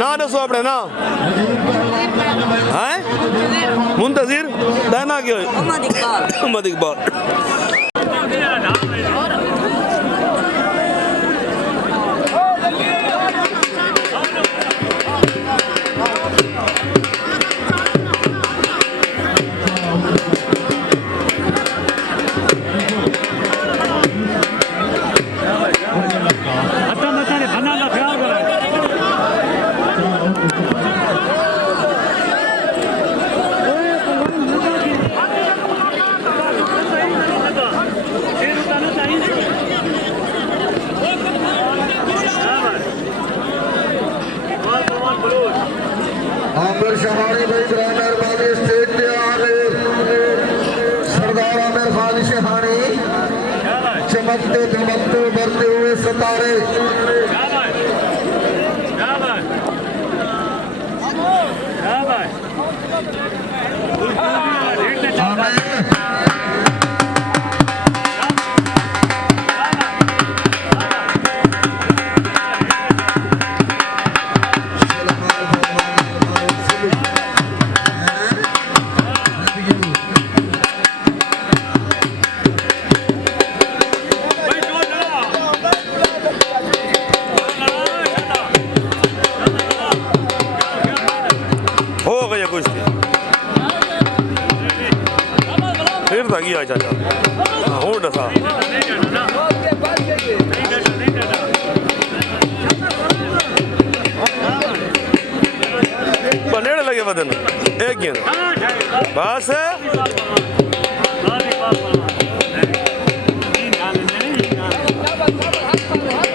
ना दसो अपने ना है मुंतजिर दाना क्यों मोहम्मद इकबाल आमिर शहानी भाई ग्रामीण वाली स्टेज पे आ गए सरदार आमिर खान शहानी चमकते धमकते उभरते हुए सितारे फिर था चाचा हूँ दसा